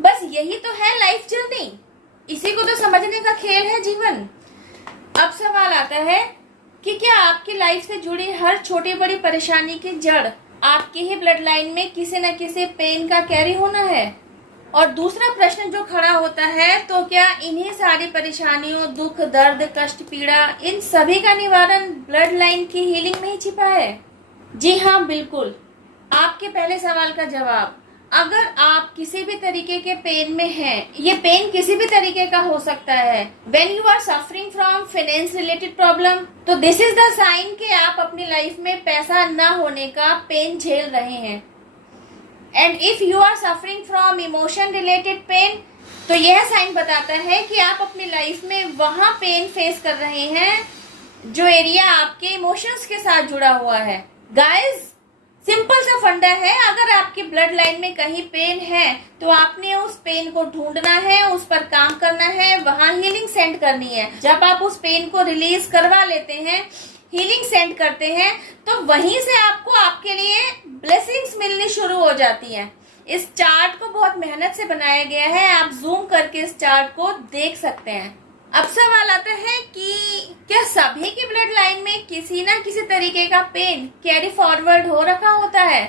बस यही तो है लाइफ जर्नी, इसी को तो समझने का खेल है जीवन। अब सवाल आता है कि क्या आपकी लाइफ से जुड़ी हर छोटी बड़ी परेशानी की जड़ आपकी ही ब्लड लाइन में किसी न किसी पेन का कैरी होना है? और दूसरा प्रश्न जो खड़ा होता है, तो क्या इन्हीं सारी परेशानियों, दुख, दर्द, कष्ट, पीड़ा, इन सभी का निवारण ब्लड लाइन की हीलिंग में ही छिपा है? जी हाँ, बिल्कुल। आपके पहले सवाल का जवाब, अगर आप किसी भी तरीके के पेन में हैं, ये पेन किसी भी तरीके का हो सकता है। When you are suffering from finance related problem, तो this is the sign कि आप अपनी लाइफ में पैसा न होने का पेन झेल रहे हैं। And if you are suffering from emotion related pain, तो यह साइन बताता है कि आप अपनी लाइफ में वहाँ पेन फेस कर रहे हैं जो एरिया आपके इमोशंस के साथ जुड़ा हुआ है। गाइस, सिंपल सा फंडा है, अगर आपकी ब्लड लाइन में कहीं पेन है तो आपने उस पेन को ढूंढना है, उस पर काम करना है, वहां हीलिंग सेंड करनी है। जब आप उस पेन को रिलीज करवा लेते हैं, हीलिंग सेंड करते हैं, तो वहीं से आपको आपके लिए ब्लेसिंग्स मिलनी शुरू हो जाती हैं। इस चार्ट को बहुत मेहनत से बनाया गया है, आप जूम करके इस चार्ट को देख सकते हैं। अब सवाल आता है कि क्या सभी की ब्लड लाइन में किसी ना किसी तरीके का पेन कैरी फॉरवर्ड हो रखा होता है?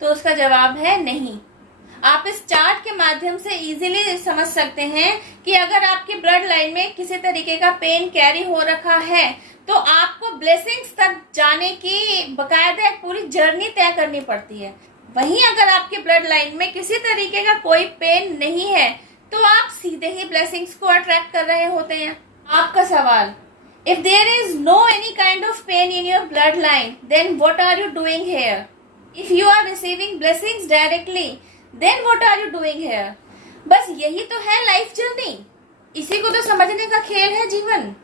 तो उसका जवाब है नहीं। आप इस चार्ट के माध्यम से इजीली समझ सकते हैं कि अगर आपकी ब्लड लाइन में किसी तरीके का पेन कैरी हो रखा है तो आपको ब्लेसिंग्स तक जाने की बकायदा एक पूरी जर्नी तय करनी पड़ती है। वहीं अगर आपकी ब्लड लाइन में किसी तरीके का कोई पेन नहीं है तो आप सीधे ही ब्लेसिंग्स को अट्रैक्ट कर रहे होते हैं। आपका सवाल, if there is no any kind of pain in your blood line, then what are you doing here? If you are receiving blessings directly, then what are you doing here? बस यही तो है लाइफ जर्नी, इसी को तो समझने का खेल है जीवन।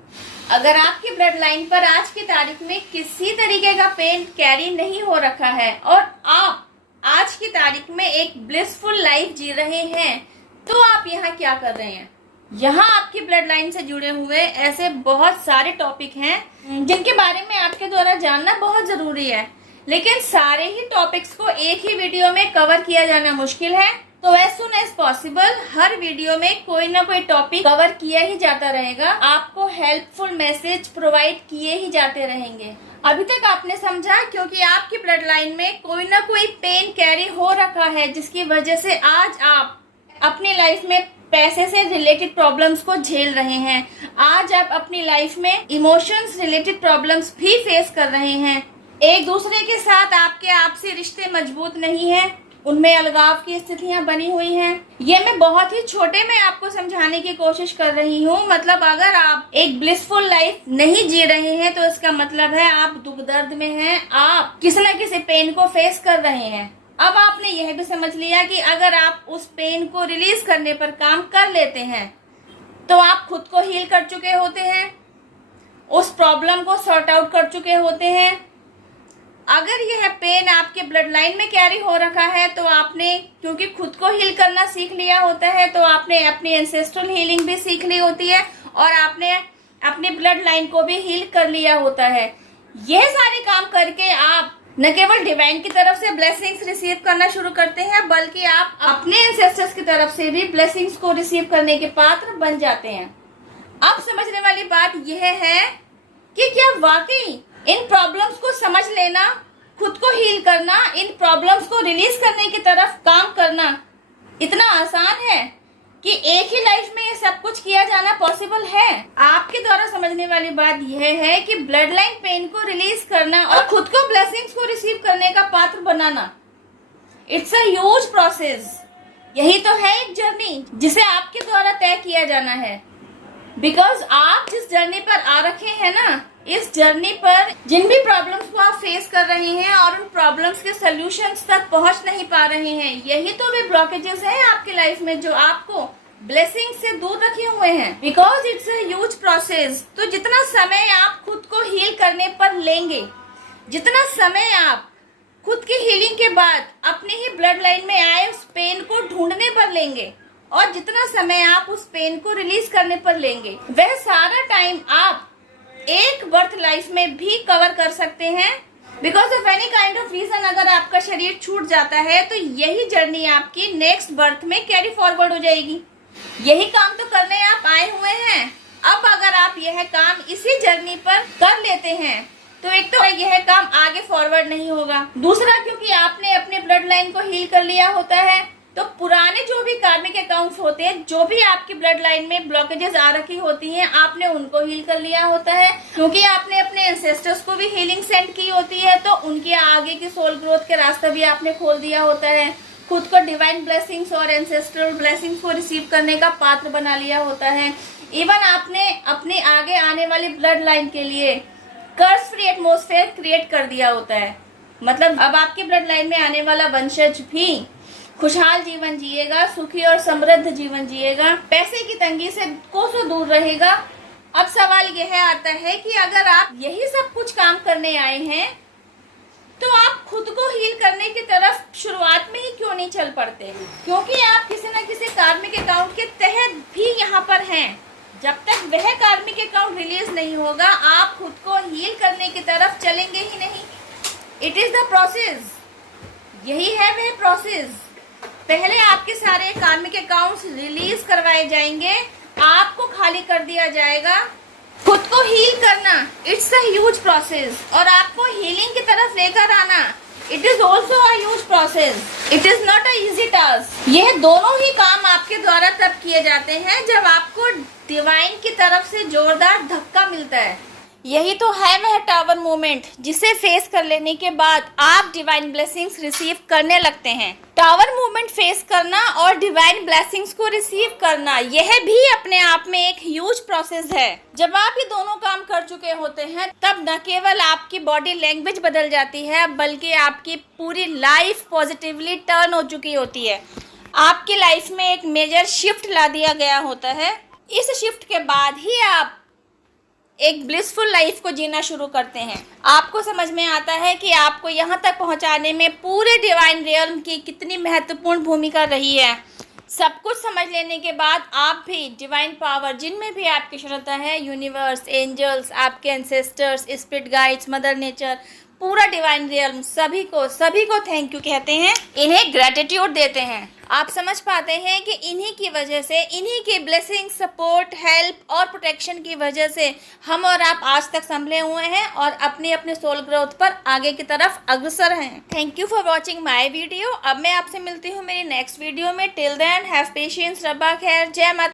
अगर आपकी ब्लड लाइन पर आज की तारीख में किसी तरीके का पेन कैरी नहीं हो रखा है और आप आज की तारीख में एक ब्लिसफुल लाइफ जी रहे हैं, तो आप यहाँ क्या कर रहे हैं? यहाँ आपकी ब्लड लाइन से जुड़े हुए ऐसे बहुत सारे टॉपिक हैं जिनके बारे में आपके द्वारा जानना बहुत जरूरी है, लेकिन सारे ही टॉपिक्स को एक ही वीडियो में कवर किया जाना मुश्किल है। तो एज सुन एज पॉसिबल हर वीडियो में कोई ना कोई टॉपिक कवर किया ही जाता रहेगा, आपको हेल्पफुल मैसेज प्रोवाइड किए ही जाते रहेंगे। अभी तक आपने समझा क्योंकि आपकी ब्लड लाइन में कोई ना कोई पेन कैरी हो रखा है, जिसकी वजह से आज आप अपनी लाइफ में पैसे से रिलेटेड प्रॉब्लम्स को झेल रहे हैं। आज आप अपनी लाइफ में इमोशंस रिलेटेड प्रॉब्लम्स भी फेस कर रहे हैं। एक दूसरे के साथ आपके आपसी रिश्ते मजबूत नहीं हैं, उनमें अलगाव की स्थितियां बनी हुई हैं। ये मैं बहुत ही छोटे में आपको समझाने की कोशिश कर रही हूँ। मतलब अगर आप एक ब्लिसफुल लाइफ नहीं जी रहे हैं तो इसका मतलब है आप दुख दर्द में हैं, आप किसी न किसी पेन को फेस कर रहे हैं। अब आपने यह भी समझ लिया कि अगर आप उस पेन को रिलीज करने पर काम कर लेते हैं तो आप खुद को हील कर चुके होते हैं, उस प्रॉब्लम को सॉर्ट आउट कर चुके होते हैं। अगर यह पेन आपके ब्लड लाइन में कैरी हो रखा है तो आपने क्योंकि खुद को हील करना सीख लिया होता है, तो आपने अपनी एंसेस्ट्रल हीलिंग भी सीख ली होती है और आपने अपनी ब्लड लाइन को भी हील कर लिया होता है। यह सारे काम करके आप न केवल डिवाइन की तरफ से ब्लेसिंग्स रिसीव करना शुरू करते हैं, बल्कि आप अपने एंसेस्टर्स की तरफ से भी ब्लेसिंग्स को रिसीव करने के पात्र बन जाते हैं। अब समझने वाली बात यह है कि क्या वाकई इन प्रॉब्लम्स को समझ लेना, खुद को हील करना, इन प्रॉब्लम्स को रिलीज करने की तरफ काम करना इतना आसान है कि एक ही लाइफ में ये सब कुछ किया जाना पॉसिबल है? आपके द्वारा समझने वाली बात यह है कि ब्लड लाइन पेन को रिलीज करना और खुद को ब्लेसिंग्स को रिसीव करने का पात्र बनाना, इट्स अ ह्यूज प्रोसेस। यही तो है एक जर्नी जिसे आपके द्वारा तय किया जाना है। बिकॉज आप जिस जर्नी पर आ रखे हैं ना, इस जर्नी पर जिन भी प्रॉब्लम्स को आप फेस कर रहे हैं और उन प्रॉब्लम्स के सॉल्यूशंस तक पहुंच नहीं पा रहे हैं, यही तो वे ब्लॉकेजेस हैं आपकी लाइफ में जो आपको ब्लेसिंग से दूर रखे हुए हैं। Because it's a huge process. तो जितना समय आप खुद को हील करने पर लेंगे, जितना समय आप खुद की हीलिंग के बाद अपने ही ब्लड लाइन में आए उस पेन को ढूंढने पर लेंगे और जितना समय आप उस पेन को रिलीज करने पर लेंगे, वह सारा टाइम आप एक बर्थ लाइफ में भी कवर कर सकते हैं because of any kind of reason अगर आपका शरीर छूट जाता है तो यही जर्नी आपकी नेक्स्ट बर्थ में कैरी फॉरवर्ड हो जाएगी। यही काम तो करने आप आए हुए हैं। अब अगर आप यह काम इसी जर्नी पर कर लेते हैं तो एक तो यह काम आगे फॉरवर्ड नहीं होगा, दूसरा क्योंकि आपने अपने ब्लड लाइन को हील कर लिया होता है तो पुराने जो भी कार्मिक अकाउंट्स होते हैं, जो भी आपकी ब्लड लाइन में ब्लॉकेजेस आ रखी होती हैं, आपने उनको हील कर लिया होता है। क्योंकि आपने अपने एंसेस्टर्स को भी हीलिंग सेंड की होती है तो उनके आगे की सोल ग्रोथ के रास्ता भी आपने खोल दिया होता है। खुद को डिवाइन ब्लेसिंग्स और एंसेस्ट्रल ब्लेसिंग्स को रिसीव करने का पात्र बना लिया होता है। इवन आपने अपने आगे आने वाली ब्लड लाइन के लिए कर्स फ्री एटमोस्फेयर क्रिएट कर दिया होता है। मतलब अब आपकी ब्लड लाइन में आने वाला वंशज भी खुशहाल जीवन जिएगा, सुखी और समृद्ध जीवन जिएगा, पैसे की तंगी से कोसों दूर रहेगा। अब सवाल यह आता है कि अगर आप यही सब कुछ काम करने आए हैं तो आप खुद को हील करने की तरफ शुरुआत में ही क्यों नहीं चल पड़ते? क्योंकि आप किसी न किसी कार्मिक अकाउंट के तहत भी यहाँ पर हैं। जब तक वह कार्मिक अकाउंट रिलीज नहीं होगा आप खुद को हील करने की तरफ चलेंगे ही नहीं। इट इज द प्रोसेस, यही है वह प्रोसेस। पहले आपके सारे कार्मिक अकाउंट्स रिलीज करवाए जाएंगे, आपको खाली कर दिया जाएगा। खुद को हील करना इट्स अ ह्यूज प्रोसेस और आपको हीलिंग की तरफ लेकर आना it is also a huge process. It is not a easy task. यह दोनों ही काम आपके द्वारा तब किए जाते हैं जब आपको डिवाइन की तरफ से जोरदार धक्का मिलता है। यही तो है वह टावर मूवमेंट जिसे फेस कर लेने के बाद आप डिवाइन ब्लेसिंग्स रिसीव करने लगते हैं। टावर मूवमेंट फेस करना और डिवाइन ब्लेसिंग्स को रिसीव करना यह भी अपने आप में एक ह्यूज प्रोसेस है। जब आप ये दोनों काम कर चुके होते हैं तब न केवल आपकी बॉडी लैंग्वेज बदल जाती है बल्कि आपकी पूरी लाइफ पॉजिटिवली टर्न हो चुकी होती है। आपकी लाइफ में एक मेजर शिफ्ट ला दिया गया होता है। इस शिफ्ट के बाद ही आप एक ब्लिसफुल लाइफ को जीना शुरू करते हैं। आपको समझ में आता है कि आपको यहाँ तक पहुँचाने में पूरे डिवाइन रियल्म की कितनी महत्वपूर्ण भूमिका रही है। सब कुछ समझ लेने के बाद आप भी डिवाइन पावर जिनमें भी आपकी श्रद्धा है, यूनिवर्स, एंजल्स, आपके ancestors, spirit guides, mother nature, पूरा डिवाइन रियल्म, सभी को थैंक यू कहते हैं, इन्हें ग्रेटिट्यूड देते हैं। आप समझ पाते हैं कि इन्हीं की वजह से, इन्हीं की ब्लेसिंग, सपोर्ट, हेल्प और प्रोटेक्शन की वजह से हम और आप आज तक संभले हुए हैं और अपने अपने सोल ग्रोथ पर आगे की तरफ अग्रसर हैं। Thank you for watching my video. अब मैं आपसे मिलती हूँ मेरी नेक्स्ट वीडियो में। टिल देन हैव पेशेंस, रब्बा खैर, जय माता।